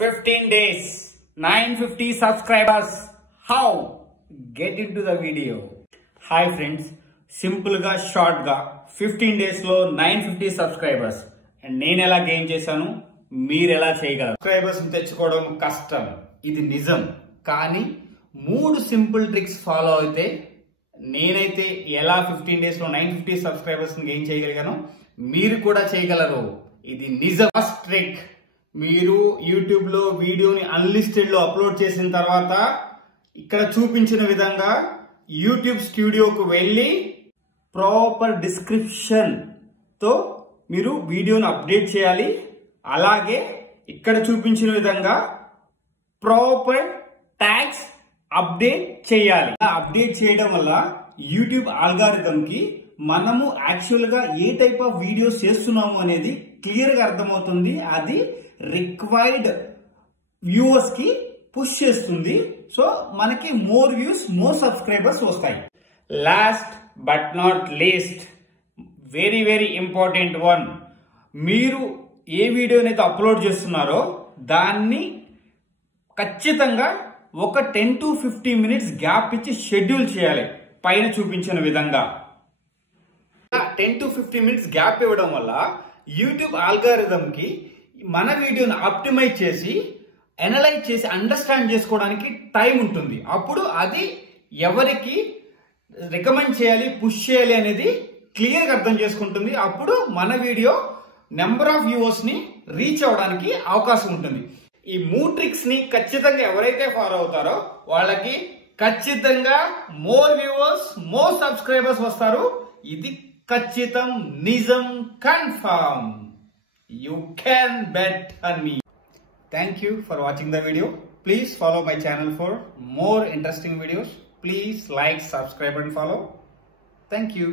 15 days, 950 subscribers. How? Get into the video. Hi friends, simple ga short ga 15 days lo 950 subscribers. And నేను ఎలా gain చేశాను, మీరు ఎలా చేయగలరు? సబ్స్క్రైబర్స్ తెచ్చుకోవడం కష్టం, ఇది నిజం. కానీ మూడు సింపుల్ ట్రిక్స్ ఫాలో అయితే నేనైతే ఎలా 15 డేస్ లో 950 సబ్స్క్రైబర్స్ గెయిన్ చేయగలిగాను, మీరు కూడా చేయగలరు. ఇది నిజం. ఫస్ట్ ట్రిక్, మీరు యూట్యూబ్ లో వీడియోని అన్లిస్టెడ్ లో అప్లోడ్ చేసిన తర్వాత ఇక్కడ చూపించిన విధంగా యూట్యూబ్ స్టూడియోకు వెళ్ళి ప్రాపర్ డిస్క్రిప్షన్ తో మీరు వీడియోని అప్డేట్ చేయాలి. అలాగే ఇక్కడ చూపించిన విధంగా ప్రాపర్ ట్యాగ్స్ అప్డేట్ చేయాలి. అప్డేట్ చేయడం వల్ల యూట్యూబ్ ఆల్గారిథం కి మనము యాక్చువల్ గా ఏ టైప్ ఆఫ్ వీడియోస్ చేస్తున్నాము అనేది క్లియర్ గా అర్థమవుతుంది. అది రిక్వైర్డ్ వ్యూవర్స్ కి పుష్ చేస్తుంది. సో మనకి మోర్ వ్యూస్, మోర్ సబ్స్క్రైబర్స్ వస్తాయి. Last but not least, very very important one, మీరు ఏ వీడియోనైతే అప్లోడ్ చేస్తున్నారో దాన్ని ఖచ్చితంగా ఒక 10 to 15 మినిట్స్ గ్యాప్ ఇచ్చి షెడ్యూల్ చేయాలి. పైన చూపించిన విధంగా 10 to 15 మినిట్స్ గ్యాప్ ఇవ్వడం వల్ల యూట్యూబ్ ఆల్గారిథం కి మన వీడియోని ఆప్టిమైజ్ చేసి అనలైజ్ చేసి అండర్స్టాండ్ చేసుకోవడానికి టైం ఉంటుంది. అప్పుడు అది ఎవరికి రికమెండ్ చేయాలి, పుష్ చేయాలి అనేది క్లియర్ గా అర్థం చేసుకుంటుంది. అప్పుడు మన వీడియో నెంబర్ ఆఫ్ వ్యూవర్స్ ని రీచ్ అవడానికి అవకాశం ఉంటుంది. ఈ మూడు ట్రిక్స్ ని ఖచ్చితంగా ఎవరైతే ఫాలో అవుతారో వాళ్ళకి ఖచ్చితంగా మోర్ వ్యూవర్స్, మోర్ సబ్స్క్రైబర్స్ వస్తారు. ఇది ఖచ్చితం, నిజం, confirm. You can bet on me. Thank you for watching the video. Please follow my channel for more interesting videos. Please like, subscribe and follow. Thank you.